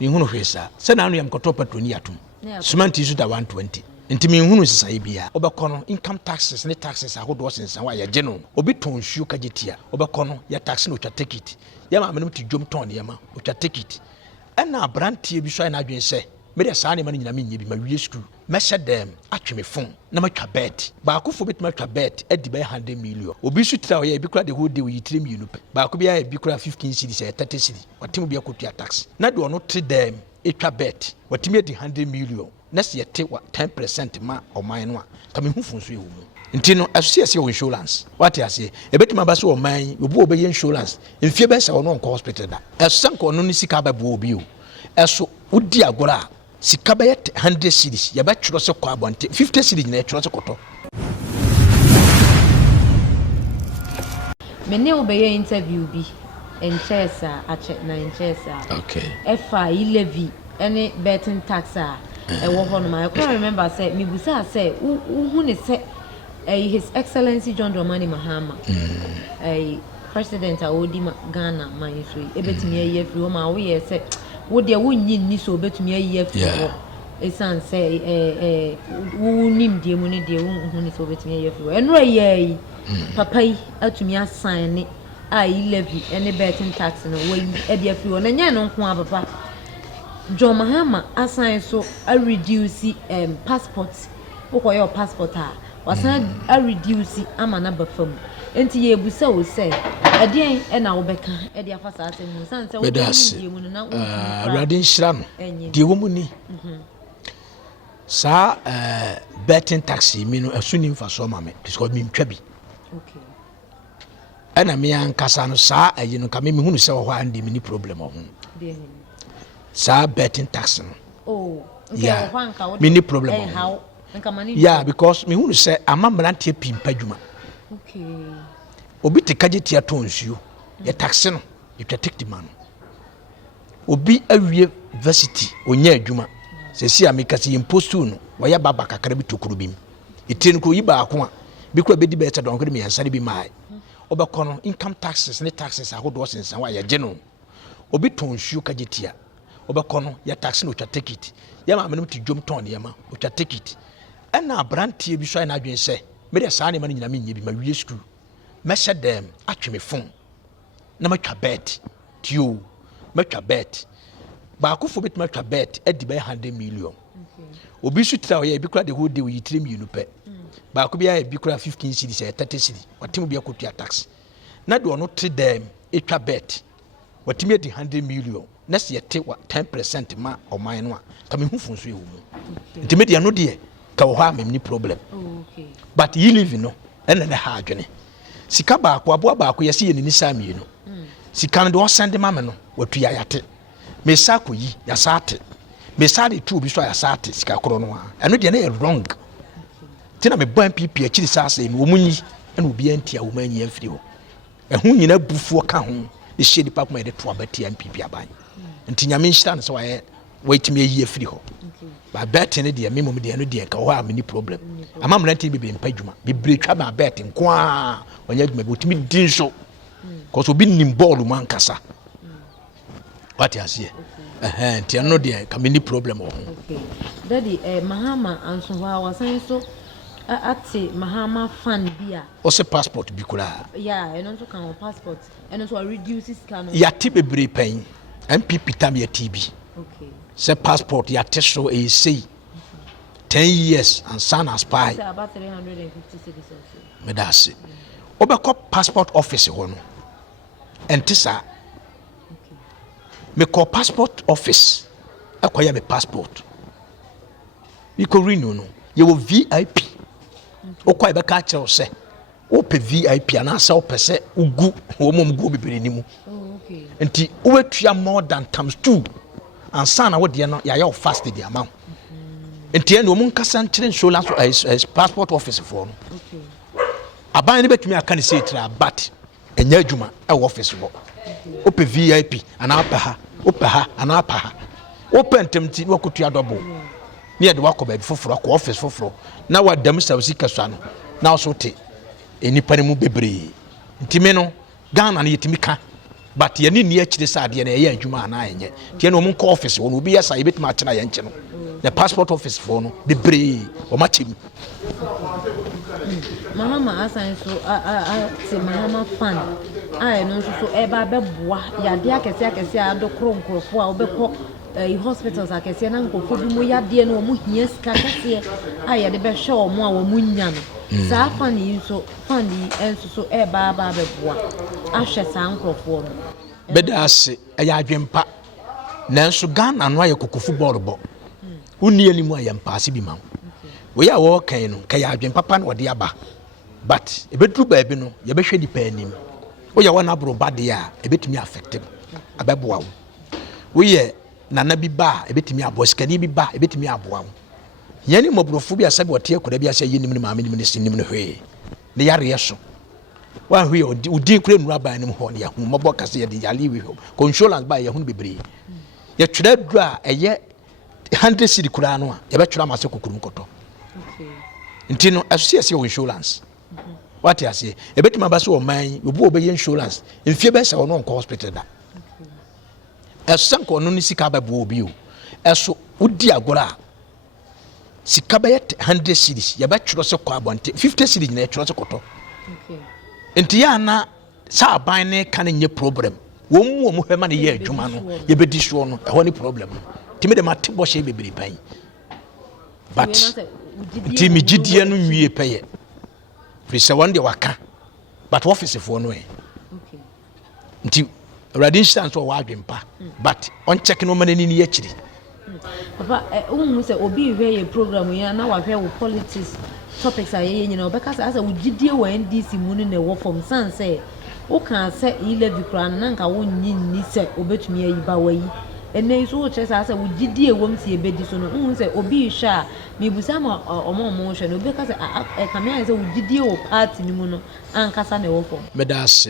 me hunu hwesa se na anu yam koto patroni atum cement isu da 120 nti me hunu sisa bia obekono income taxes ne taxes ahodo sensan wa ye geno obi ton hwuo kagitia obekono ya tax no twa ticket ya ma menum ti dwom ton ne ma o twa ticket ena abrantie bi so na adwen se me de saa ne ma nyina me nye bi ma wie school me hye dem atwe me phone na ma twa bet ba akofo betima twa bet edi by 100 million obi su tira oya bi kura the whole day we yitire mi unu pe ba akobi ya bi kura 15 cedis 30 cedis watemu bi akotua tax na de ono tre dem etwa bet watemi edi 100 million na se yete 10% ma oman no a kame hu funso e wo mu nti no associate o insurance what ya say e betima ba so oman obi obe insurance mfie be se ono nko hospital da esanko ono ni sika ba bo obi o eso udi agora sika ba 100 cedis ya ba tworo se kwa abonte 50 cedis na tworo se koto mene obeye interview bi en chesa a check na en chesa okay fa levy any betting tax a e wo ho no ma I can remember say me busa say who ne say His Excellency John Dramani Mahama president a odi Ghana man so e betimi aye free o ma wo ye say wo de wo nyi ni so betumi aye free esan say wo nim de mu ne de wo hu ni so betumi aye free enro aye papa yi atumi assign ne a levy any betting tax no wo e de free na nya no nko papa John Mahama assign so a reduce passport wo your passport wasan a reduce amana bafam enti ye busa wo say edien e na wo beka e de afasa asem san say wo die mu na radin shram die wo mu ni sa betting taxi mi no asuni mfa so ma me because mi ntwa bi okay ana me ankasa no sa ayi no ka me hunu se wo ho andi mi ni problem ho sa betting tax no okay mi ni problem how yeah because me hunu say amamrante pimpa djuma okay obi te kagitia tonsuo ye tax no you take the man obi awie university onya adwuma se si ameka se impostu no waya baba kakara bi tokuru bim itin ko yi ba ako a bi kura bedi be ta don ko me yansare bi mai obekono income taxes ne taxes ahodo sensan wa ye geno obi tonsuo kagitia obekono ya tax no twa ticket ya ma menum ti dwom ton ne ma o twa ticket ena abrantie bi so na adwen se me de saa ne ma nyina me nye bi ma wie school me hye dem atwe me phone na ma twa bet tio ma twa bet ba akofo betima twa bet edi by 100 million obi su tira oya bi kura the whole day we yitire mi unu pe ba akobi ya bi kura 15 cedis 30 cedis watemu bi akotua tax na de ono tre dem etwa bet watemi edi 100 million na se yete 10% ma oman no a kame hu funso e wo mu nti media no de ka wo ha memni problem okay but you live no ene na ha adwene sika ba akwa bo ba akwa yesi ye ni sami no sika no de o send ma me no watu ya yate me sa koyi ya sate me sa de tu bi so ya sate sika koro no ha eno de na e wrong tina me ban pp a chiri sa se me wo munyi ene obi antia wo manyi afiri ho ehu nyina bufuo ka ho e hye di pa kuma de to abati MPP aban nti nyame nhyira no so waye waitimi ayi afiri ho ba bet ne de memom de no de ka ho a mini problem amamrante bi mpa dwuma bi bretwa ba bet nko a onya dwuma bi otimi din so cause obi nim ball mu ankasa what you see nti no de ka mini problem ho okay daddy Mahama anso wa wasan so ati Mahama fan bia o se passport bi kula yeah eno so kan passport eno so reduce scan ya ti bebre pen MPP tam ya TB okay se passport ya teso e say 10 years and son as spy about 350 cedis me da se obekọ passport office ho no entisa okay me call passport office akwaya me passport we ko renew no ye wo VIP okwa be ka kire se o pe VIP ana sa o pese ugu wo mom go bibiri ni mu okay nti o wetua more than times 2 and sana wo de no ya ya fast the amount nti ene o mun kasa nkire insurance passport office for no okay aban ne betumi aka ne se tira but enya adwuma e office wo o pe VIP ana pa ha o pa ha ana pa ha o pe ntemti wo kotua double ne de wakọ ba foforo ko office foforo na wa dam sawsi kaswa no na so te enipa ne mu bebre ntime no Ghana na yetimi ka but yɛne ni akyire sɛ adeɛ na ɛyɛ adwuma anaa ɛnyɛ tiɛ no ɔmo nkɔ office wɔn obi yɛ sa yɛbɛtumi atena yɛn nkyɛn no the passport office for no bebree ɔmo akyɛ mu. Mahama asan so te Mahama fan no nso so eba bɛboa yade akɛse a adokoro nkorɔfo a wobɛkɔ hospitals akɛse na nkorɔfo bi mu yade no ɔmo hia sika kɛse a yɛde bɛhwɛ ɔmo a ɔmo nya no saa fan yi nso so eba bɛboa ahwɛ saa nkorɔfo no bɛda ase ɛyɛ adwempa nanso Ghana no ayɛ koko football bɔ wonni anim a yɛ mpaase bi ma wo yɛ a wɔkan no kɛyɛ adwempa pa na wɔde aba but ebeduru baabi no yɛbɛhwɛ nipa anim woyɛ wɔn aboro ba deɛ a ebetumi affect abɛboa wo woyɛ nana bi ba ebetumi aboa sikani bi ba ebetumi aboa wo yɛne mɔborɔfo bi asɛbe wɔte akɔda bi asɛ yɛnim ne maame nim ne sinim ne hwee ne yareɛ so wan hwee odi kura nura ban nim hɔ ne yɛhu mɔbɔ kase yɛde yale wi hɔ consolance ba yɛhu bebree yɛtwerɛ duru a ɛyɛ 100 cedi kura no a yɛbɛtwerɛ ama sɛ kokurum kɔtɔ nti no ɛso yɛ insurance what you say ebetumi aba so ɔman obi obɛyɛ insurance mfie bɛ sɛ ɔno nkɔ hospital da ɛso nkɔ no ne sika bɛbo obi o ɛso wodi agora a sika bɛyɛ 100 cedis yɛbɛtwerɛ sɛ kɔ abɔnte 50 cedis nyina yɛtwerɛ sɛ kɔtɔ nti yɛ ana sɛ aban ne ka ne nyɛ problem wɔn mu hwɛ ma ne yɛ adwuma no yɛbɛdi soɔ no ɛhɔ ne problem no timi de mate bɔhyɛ bebree pan but nti me gidie no nwie pɛyɛ firi sɛ wɔn de waka but office for no nti already instance wɔ adwempa but on check no man ni akyiri papa wo sɛ obi hwɛ yɛ program yi na wahwɛ wo politics topics a yɛyɛ nyina obɛka sɛ asa wo gidie wɔ NDC mu no na ɛwɔ fam san sɛ wo kan sɛ ilevi kra na nka wo nyi ni sɛ obetumi ayi ba wayi ene so wo kyerɛ sɛ asa wo gidie wɔ msi ebedi so no wo sɛ obi hwɛ a mebusa ma ɔmo hwɛ no obɛka sɛ kame ayɛ sɛ wo gidie wɔ party ni mu no ankasa na ɛwɔ fam meda ase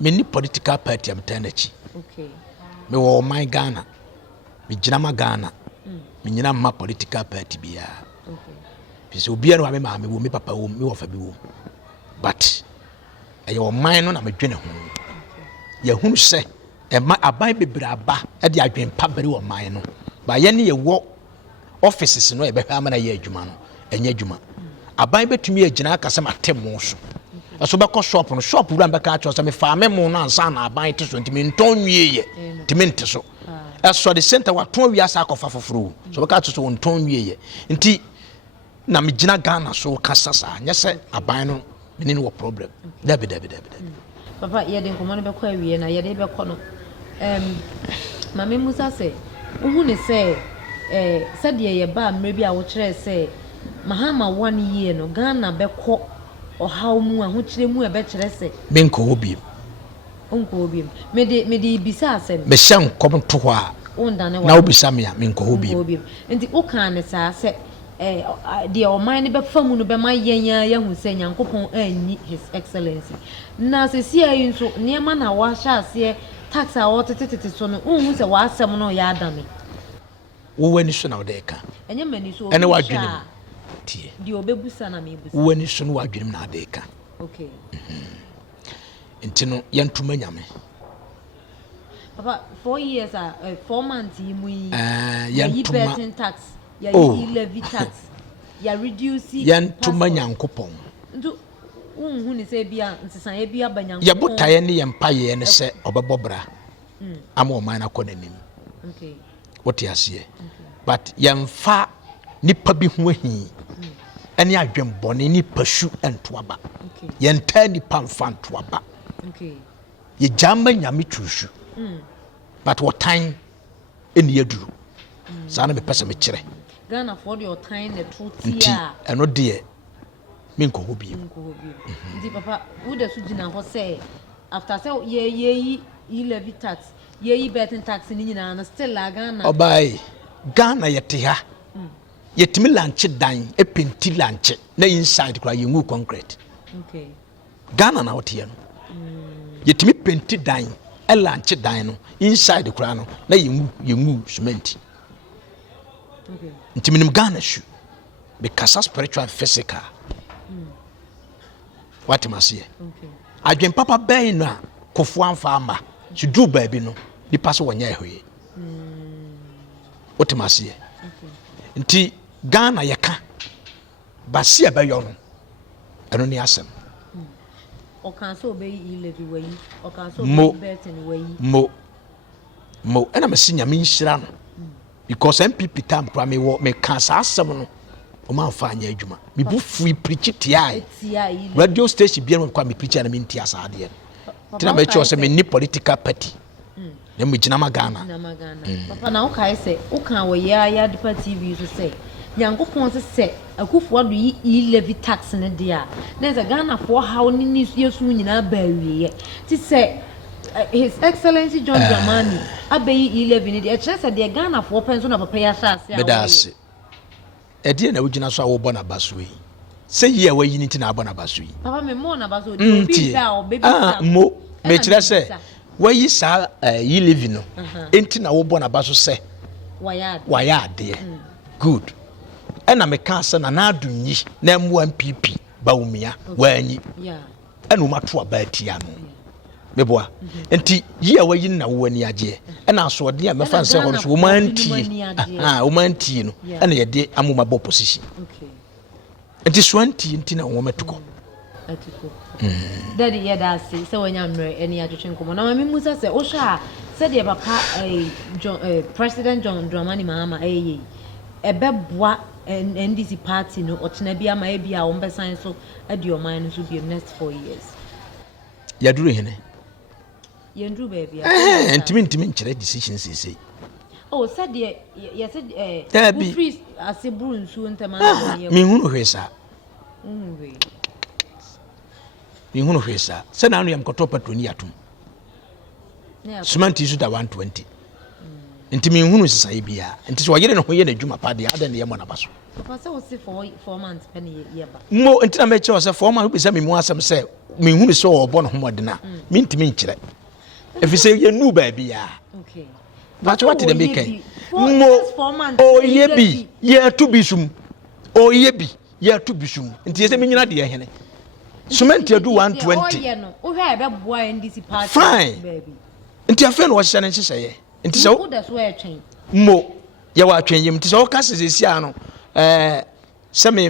me ni political party am tanachi okay me wɔ my Ghana me gyina ma Ghana me nyina ma political party bia okay pese obi anu ame ma me wo me papa wo me wo fa bi wo but ɛyɛ wɔ man no na me dwene ho yɛ hunu sɛ ɛma aban bebree aba ɛde adwempa bere wɔ man no ba yɛ ne yɛ wɔ offices no ɛbɛhwɛ ama na yɛ adwuma no ɛnyɛ adwuma aban betumi agyina aka sɛ matemo so ɛso bɛkɔ shop no shop wura mbɛka atwa sɛ me fa me mo no ansa na aban te so ntimi nton wie yɛ ntimi nte so ɛso de center wato wi asa akɔfa foforo so bɛka atwa so nton wie yɛ nti na me gyina Ghana so kasa sa nyɛ sɛ aban no me ne wɔ problem dabi papa yɛde nkɔmɔ no bɛkɔ awie na yɛde bɛkɔ no mame musa sɛ wohu ne sɛ sɛdeɛ yɛba mmerɛ bi a wokyerɛ sɛ Mahama 1 year no Ghana bɛkɔ ɔhaw mu a ho kyerɛ mu ɛbɛkyerɛ sɛ menkɔ obi mede bisa asɛm mehyɛ nkɔm to hɔ a na wobisa me a menkɔ obi nti woka ne saa sɛ deɛ ɔman ne bɛfa mu no bɛma yɛn yɛhu sɛ Nyankopɔn anyi his excellency na sɛsia yi nso nneɛma na wahyɛ aseɛ tax a wɔtetetete so no wohu sɛ waasɛm no yɛ adame wowani so na wode ka ɛnyɛ mani so ɛne wadwenem tie deɛ ɔbɛbusa na mebusa wowani so no wadwenem na ade ka okay nti no yɛntoma nyame papa 4 years 4 months yi mu yi yɛntoma tax yɛyi levy tax yɛ reduce yɛntoma Nyankopɔn nto unhu ne sɛ bia nsesan bia ba Nyankopɔn yɛbotaeɛ ne yɛmpaeɛ ne sɛ ɔbɛbɔ bra ama ɔman no akɔ n'anim okay wote aseɛ but yɛmfa nipa bi ho ahi ɛne adwembɔne nipa su ntoaba yɛntaa nipa mfa ntoaba yɛgyama nyame twusu but wɔtan ɛne yɛduru saa na mepɛ sɛ mekyerɛ Ghana for the time the truth nti ɛno deɛ menkɔ hɔ bio nti papa wo da so gyina hɔ sɛ after sɛ yɛyi levy tax yɛyi betting tax ni nyinaa no still la Ghana ɔbae Ghana yɛte ha yɛtumi lanche dan epenti lanche na inside kora yɛngu concrete okay Ghana na woteɛ no yɛtumi penti dan lanche dan no inside kora no na yɛngu cement okay nti minim Ghana shu because spiritual and physical what must say okay adwen papa bɛn no a kofo amfa amba to do baby no the paso wanya hwe otimase nti Ghana yeka base abayo no eno ne asem o kan so be levi wayi o kan so be Burton wayi mo ena me sinya me nhira no because MPP time pra me kan sa asem no o ma fa anya adwuma me bu free preach tia radio station bia no kwa me preach na me ntia sa ade tina me cho se me ni political party na me gina Ghana papa na o kai se o kan wo ya de TV so say Yankopon se akufo do yi levy tax ne dia na ze Ghana for how ni yesu nyina ba wiye ti se His Excellency John Dramani abeyi levy ne dia chere se de Ghana for penso na papa ya sha se bedase edi na wugina so awo bona baso yi se yi a wayi ni ti na abona baso yi papa me mo na baso de bi da o baby mo me chere se wayi sa yi levy no enti na wo bona baso se waya de good ena me ka se na na adunyi na mu MPP baumia wanyi ena o mato abatia no meboa enti yi a wayi na wo ani age ena so de a me fa se ho so wo manti no ena ye de amuma bo position enti so anti enti na wo metuko daddy ye da se wanya mre eni atwetwe nkomo na me musa se o sha se de papa President John Dramani Mahama ebeboa NDC party no otena bia ma bia o mbesan so ade o man so be next 4 years ya duru hene yendru baby ntimi nkire decisions say oh said de ye said free asebru nsu ntama na me hunu hwesa me hunu hwesa se na anu yam koto patroni atum sumanti su da 120 ntimi hunu sisa bia nti so yere no ho ye na dwuma pa de adan ye mo na baso papa se o se 4 months pen ye ba mo nti na me che o se 4 months bi se me mu asem se me hunu se o bo no ho modena me ntimi nkire efi se ye nu ba bia okay but what did they make mo o ye bi ye to bisum o ye bi ye to bisum nti ye se me nyina de ye hene sumanti adu 120 o ye no o hwe be boa NDC party fine baby nti afa no wo hye na nhye ye nti so wo da so e twen mo ye wa twen yim nti so ka sesi a no se me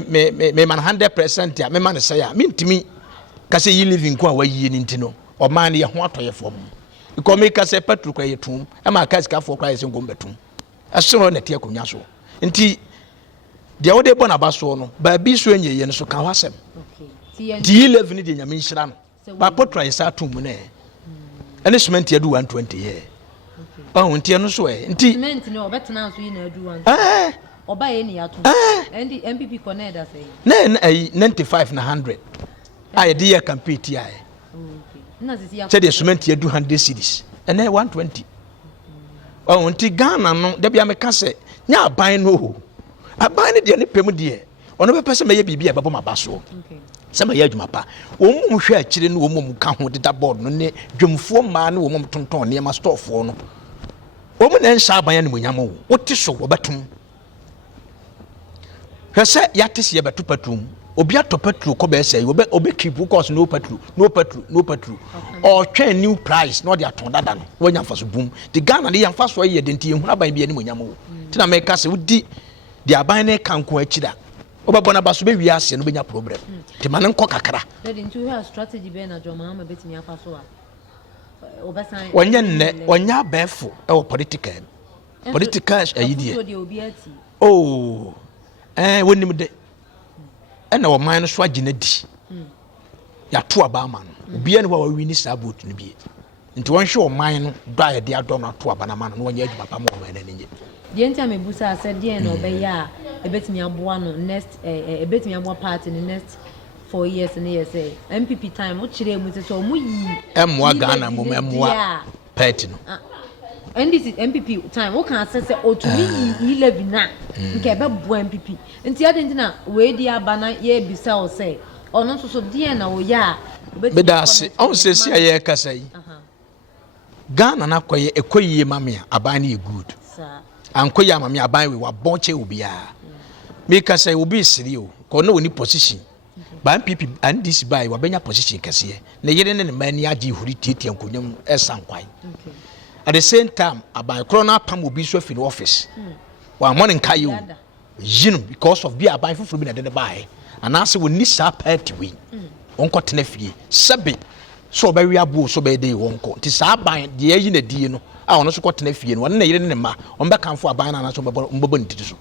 man 100% a me man se ya me ntimi ka se yi living ko a wa yi ni nti no o man ne ye ho atoye fom because me ka se petrol kwa ye tum e ma ka sika fo kwa ye se ngom betum asoro na tie akonya so nti de wo de bo na ba so no ba bi so enye ye no so ka wasem okay ti 11 de nyame nhira no ba petrol ye sa tum ne ene cement ye do 120 ye oh nti no so nti cement no obetena so yi na adu 1 oba ye ni ato ndi MPP connect that say na 95 na 100 ai de ye campaign ti ai na sisi ya say the cement ye do 100 cedis and 120 oh nti Ghana no da bia me ka se nya aban no aban ne de ne pem de ono be pese me ye bibia babo mabaso okay sama ye adwuma pa wo mu hwe akire no wo mu ka ho deda board no ne dwumfo ma ne wo mu tonton ne ma store fo no wo mu na nsa aban ne munyam wo ti so wo betum hwese ya tese ye betu patum obi ato petrol ko be say obi keep course no petrol or twen new price no dey aton dada no wo nya faso boom the Ghana dey yamfa so ye denti ye hu aban bia ne munyam wo ti na me ka se wo di the aban ne kanko akida obabona baso be wi ase no benya problem ti man nko kakra that into her strategy be na John Mahama betimi afa so a obesan wanya nne wanya befo e wo political ayidie oh wonim de na wo man no so agina di ya to aba ma no obi ene wa wi ni sabot no bi nti won hwe wo man no do aye de ado no to aba na ma no wanya adwuma pa ma wo man na nye de ntia me busa said de na obeya ebetimi aboa no next ebetimi aboa party in the next 4 years and years MPP time wo chire mu so mu yi emwa Ghana mu emwa party no and this is MPP time wo kan say otumi yi 11 na nke be bo MPP nti ade ntina we di aba na ye bisa o say ono so de na wo ya bedase on se si aye kasa yi Ghana na koye ekoyie mame aban na good sir ankoye amame aban we wa bonche obi a me kasa obi siri o ko no woni position Ban pipi and this by wabenya position kasiye. Na yere ne mani agi huri tete ankonyam esankwai. At the same time, about corona pam will be so in office. One morning kayu, because of beer buying from the buy, and answer will need sa party win. Uncle Tenefi, Sabi, so very abu, so by day won't go. Tis our buying the air in a deal. I want to got Tenefi and 1 year in the ma, on back and for a banana so mobility.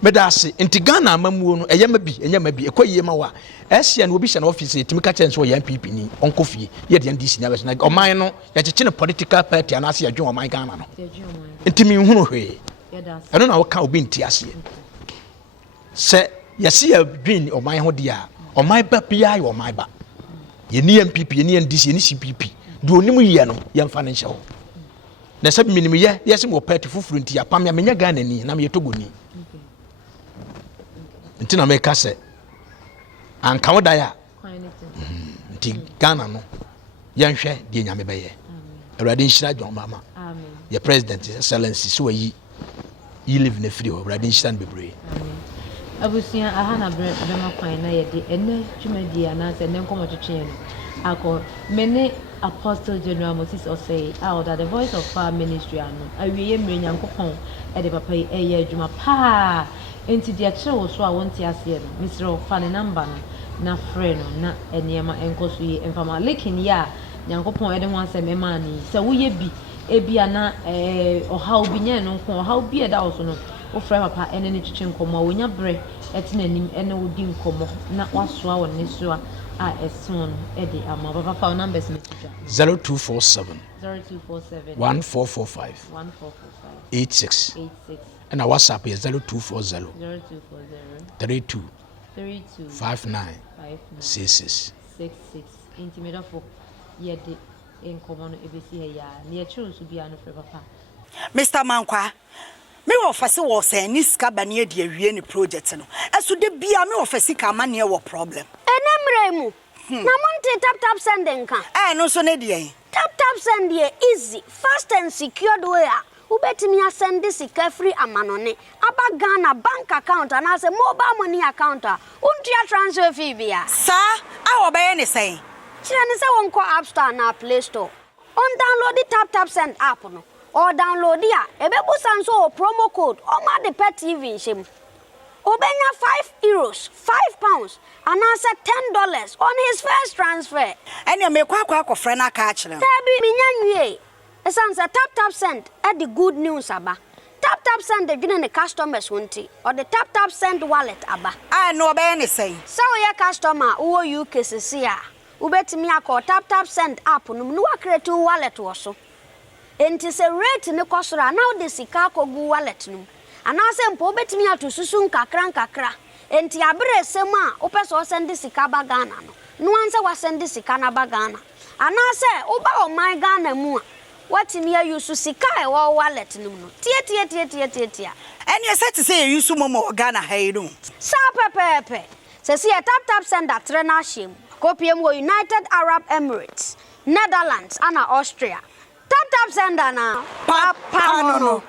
Medasi inti Ghana mamu e yamabi ekoyi yemawa Asia no obi hye na office timika chance wo yan PP ni onko fie ye de ndisi na na oman no ya cheche ne political party anase ya dwen oman Ghana no inti mi hunu hwe eno na wo ka obi nti ase se yesi ya dwen oman ho de a oman ba bia ye oman ba ye ni MPP ye ni ndisi ye ni CPP do onimu ye no ye mfa ne nhyɛ ho na sabi minim ye yesi mo party fufuru nti apam ya menya Ghana ni na me togo ni ntina meka se anka woda ya nti Ghana no yanhwɛ de nyame bɛyɛ awurade nhyira John Mahama amen your president excellency so yi live na free awurade nhyira no bebre abusia ahana bema kwan na yɛde ene dwumadi anase ene nkomotetwe no akɔ mene Apostle General Moses Osei out that the voice of our ministry ano awiye mmere nyankopɔn de papa yi ɛyɛ adwuma pa enti de akye wo so a wonte ase no misro fa ne number no na frɛ no na eniema enkoso yi emfama lekin ya nyankopɔn de ho asɛm ema ni sɛ woyɛ bi ebia na ɔhaw bi nya no nko ɔhaw bi ɛda wo so no wo frɛ papa ene ne twetwe nkɔmɔ wonya brɛ ɛtena nim ene wo di nkɔmɔ na wasoa wɔ ne soa a eson edi ama papa fa numbers me 0247 0247 1445 86 and our WhatsApp is 0240 32 59 66 intimate for yede en common ebesi ya na churu so bia no frɛ papa Mr. Mankwa me office wo say ni sika ba ne de awie ni project no eso de bia me office ka ma ne wo problem Enemremu. Na monte tap sending kan. No so ne de Tap send dey easy, fast and secured way. Ubetimi send sika free amanone. Aba Ghana bank account and as a mobile money account. Untia transfer fee bia. Sir, I obey ne say. Chira ne say won call App Store na Play Store. On download the tap send app no. Or download dia. Ebebu sanso promo code. O ma de pet TV shim. Obenya €5, £5, and answer $10 on his first transfer. And you make kwa friend na ka kire. Tabi minyanwie. Esanse tap send at the good news aba. Tap send the gina the customers wonti or the tap send wallet aba. I no obey ne say. So your customer who UK sesia. Ubetimi akọ tap send app no no create wallet wo so. Enti se rate ne kosora now the sika kogu wallet no. Anase mpo betimi atosusu nkakra enti abere sem a opeso send sika ba Ghana no anse wa send sika na ba Ghana anase oba o my Ghana mu a watimi ayusu sika e wo wallet no tie And you said to say you sumo Ghana hayru sa pepepe se si tap send that na shim kopiem wo United Arab Emirates Netherlands and Austria tap send na papa no